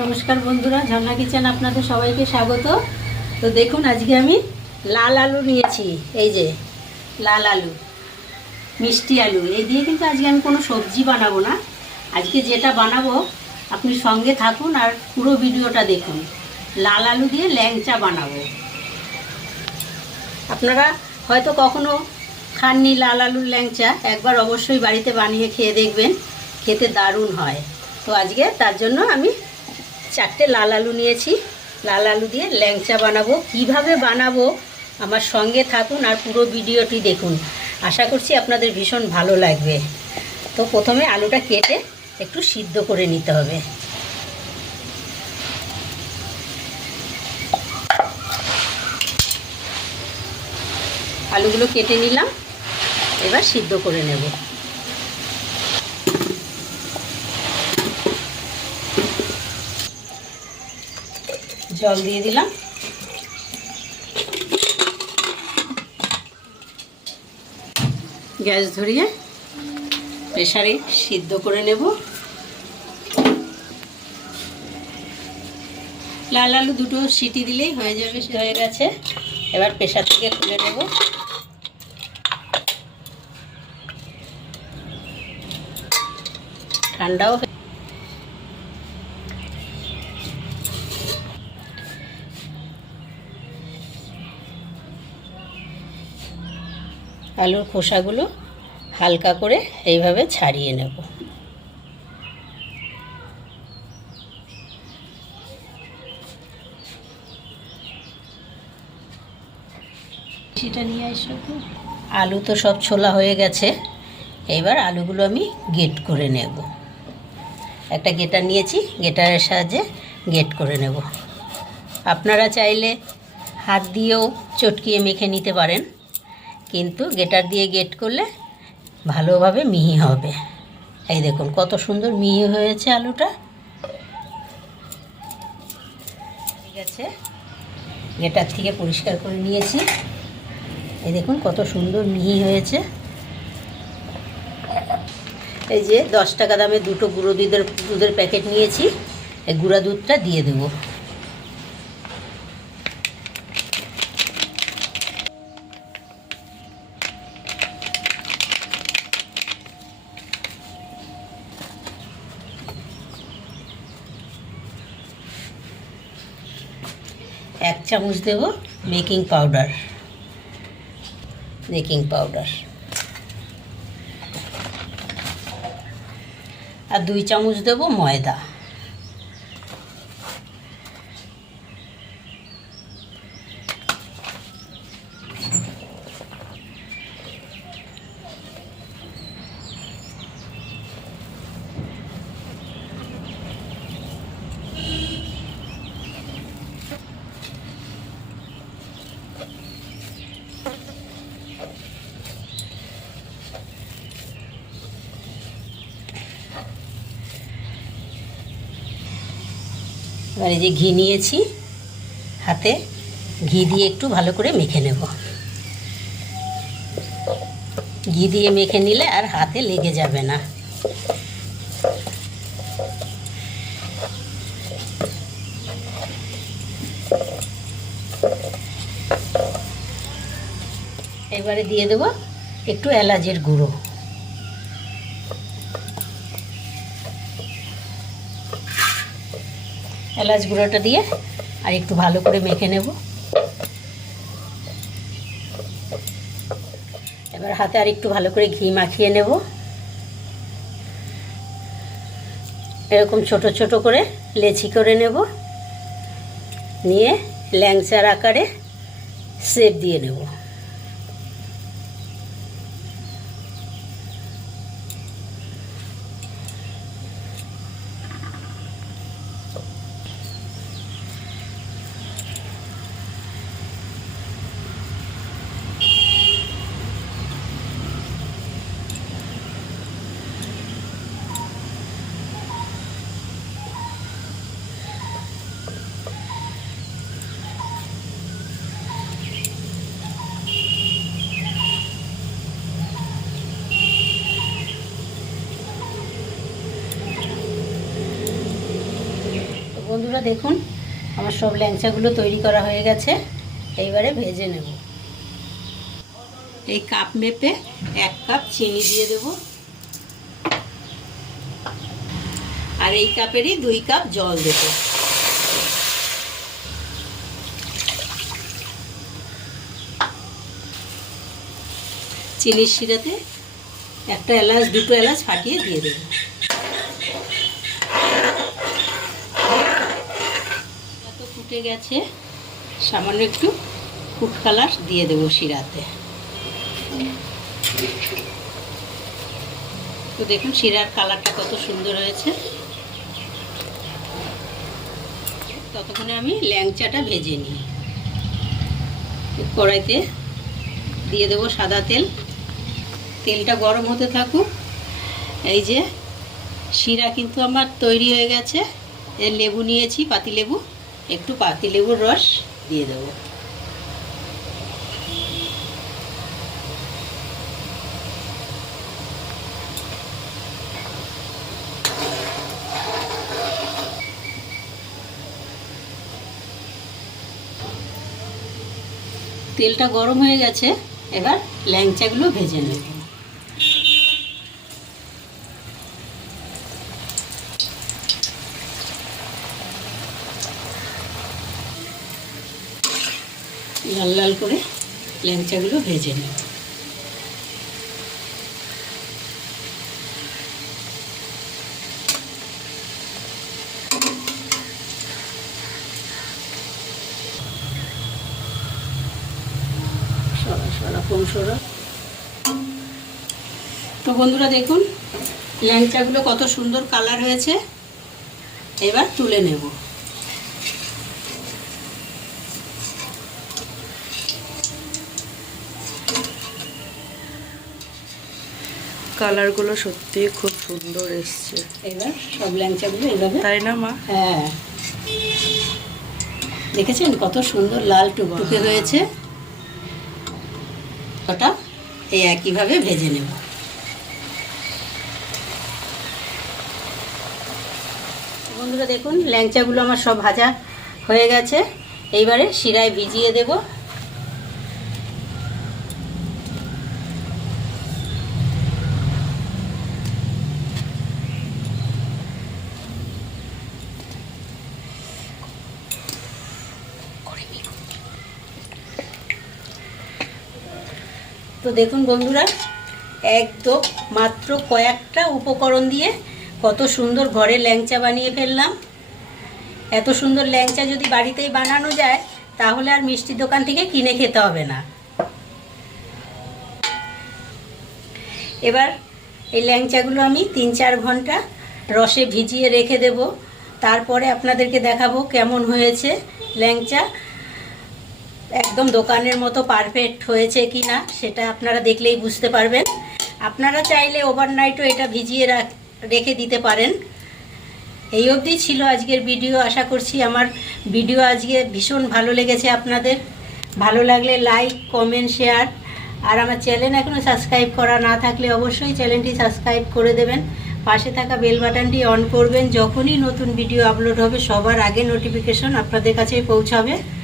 নমস্কার বন্ধুরা, ঝর্ণা কিচেন আপনাদের সবাইকে স্বাগত। তো দেখুন, আজকে আমি লাল আলু নিয়েছি, এই যে, লাল আলু, মিষ্টি আলু। এই দিয়ে কিন্তু আজকে আমি কোনো সবজি বানাবো না। আজকে যেটা বানাবো, আপনি সঙ্গে থাকুন আর পুরো ভিডিওটা দেখুন। লাল আলু দিয়ে ল্যাংচা বানাবো। আপনারা হয়তো কখনো খাননি লাল আলুর ল্যাংচা, একবার অবশ্যই বাড়িতে বানিয়ে খেয়ে দেখবেন, খেতে দারুণ হয়। তো আজকে তার জন্য আমি চারটে লাল আলু নিয়েছি। লাল আলু দিয়ে ল্যাংচা বানাবো। কীভাবে বানাবো আমার সঙ্গে থাকুন আর পুরো ভিডিওটি দেখুন। আশা করছি আপনাদের ভীষণ ভালো লাগবে। তো প্রথমে আলুটা কেটে একটু সিদ্ধ করে নিতে হবে। আলুগুলো কেটে নিলাম। এবার সিদ্ধ করে নেব। জল দিয়ে দিলাম। গ্যাস ধরিয়ে প্রেসারে সিদ্ধ করে নেব। লাল আলু দুটো সিটি দিলেই হয়ে যাবে, হয়ে গেছে। এবার প্রেশার থেকে খুলে নেব। ঠান্ডাও আলুর খোসাগুলো হালকা করে এইভাবে ছাড়িয়ে নেব। সেটা নিয়ে আসো আলু তো সব ছোলা হয়ে গেছে। এবার আলুগুলো আমি গেট করে নেব। একটা গেটার নিয়েছি, গেটারের সাহায্যে গেট করে নেব। আপনারা চাইলে হাত দিয়েও চটকিয়ে মেখে নিতে পারেন। কিন্তু গেটার দিয়ে গেট করলে ভালোভাবে মিহি হবে। এই দেখুন, কত সুন্দর মিহি হয়েছে আলুটা। ঠিক আছে, গেটার থেকে পরিষ্কার করে নিয়েছি। এই দেখুন, কত সুন্দর মিহি হয়েছে। এই যে দশ টাকা দামে দুটো গুঁড়ো দুধের দুধের প্যাকেট নিয়েছি, এই গুঁড়া দুধটা দিয়ে দেবো। এক চামচ দেব বেকিং পাউডার। Baking powder. আর দুই চামচ দেব ময়দা। এবার এই যে ঘি নিয়েছি, হাতে ঘি দিয়ে একটু ভালো করে মেখে নেব। ঘি দিয়ে মেখে নিলে আর হাতে লেগে যাবে না। এবারে দিয়ে দেবো একটু এলাচের গুঁড়ো। এলাচ গুঁড়োটা দিয়ে আর একটু ভালো করে মেখে নেব। এবার হাতে আর একটু ভালো করে ঘি মাখিয়ে নেব। এরকম ছোট ছোট করে লেচি করে নেব। নিয়ে ল্যাংচার আকারে শেপ দিয়ে নেব। বন্ধুরা দেখুন, আমার সব ল্যাংচাগুলো তৈরি করা হয়ে গেছে। এইবারে ভেজে নেব। এই কাপ মেপে এক কাপ চিনি দিয়ে দেব। আর এই কাপেরই দুই কাপ জল দেব। চিনির শিরাতে একটা এলাচ, দুটো এলাচ ফাটিয়ে দিয়ে দেবো এত ফুটে গেছে। সামান্য একটু ফুড কালার দিয়ে দেবো শিরাতে। তো দেখুন শিরার কালারটা কত সুন্দর হয়েছে। ততক্ষণে আমি ল্যাংচাটা ভেজে নিই। কড়াইতে দিয়ে দেবো সাদা তেল। তেলটা গরম হতে থাকুক। এই যে শিরা কিন্তু আমার তৈরি হয়ে গেছে। এর লেবু নিয়েছি, পাতিলেবু। একটু পাতিলেবুর রস দিয়ে দেবো। তেলটা গরম হয়ে গেছে এবার ল্যাংচাগুলো ভেজে নেব। লাল লাল করে ল্যাংচাগুলো ভেজে নেব। সরা সরা সরা। তো বন্ধুরা দেখুন, ল্যাংচাগুলো কত সুন্দর কালার হয়েছে। এবার তুলে নেব। কালারগুলো সত্যি খুব সুন্দর এসছে। এবার সব ল্যাংচাগুলো তাই না মা? হ্যাঁ। দেখেছেন কত সুন্দর লাল টুকটুকে হয়েছে? ওটা এই একইভাবে ভেজে নেব। বন্ধুরা দেখুন ল্যাংচাগুলো আমার সব ভাজা হয়ে গেছে। এইবারে শিরায় ভিজিয়ে দেব। তো দেখুন বন্ধুরা, একদম মাত্র কয়েকটা উপকরণ দিয়ে কত সুন্দর ঘরে ল্যাংচা বানিয়ে ফেললাম। এত সুন্দর ল্যাংচা যদি বাড়িতেই বানানো যায়, তাহলে আর মিষ্টির দোকান থেকে কিনে খেতে হবে না। এবার এই ল্যাংচাগুলো আমি তিন চার ঘণ্টা রসে ভিজিয়ে রেখে দেব। তারপরে আপনাদেরকে দেখাবো কেমন হয়েছে ল্যাংচা। একদম দোকানের মতো পারফেক্ট হয়েছে কি না সেটা আপনারা দেখলেই বুঝতে পারবেন। আপনারা চাইলে ওভারনাইটও এটা ভিজিয়ে রাখ- দিতে পারেন। এই অবধি ছিল আজকের ভিডিও আশা করছি আমার ভিডিও আজকে ভীষণ ভালো লেগেছে আপনাদের। ভালো লাগলে লাইক কমেন্ট শেয়ার আর আমার চ্যানেল এখনও সাবস্ক্রাইব করা না থাকলে অবশ্যই চ্যানেলটি সাবস্ক্রাইব করে দেবেন। পাশে থাকা বেল বাটনটি অন করবেন। যখনই নতুন ভিডিও আপলোড হবে, সবার আগে নোটিফিকেশন আপনাদের কাছে পৌঁছাবে।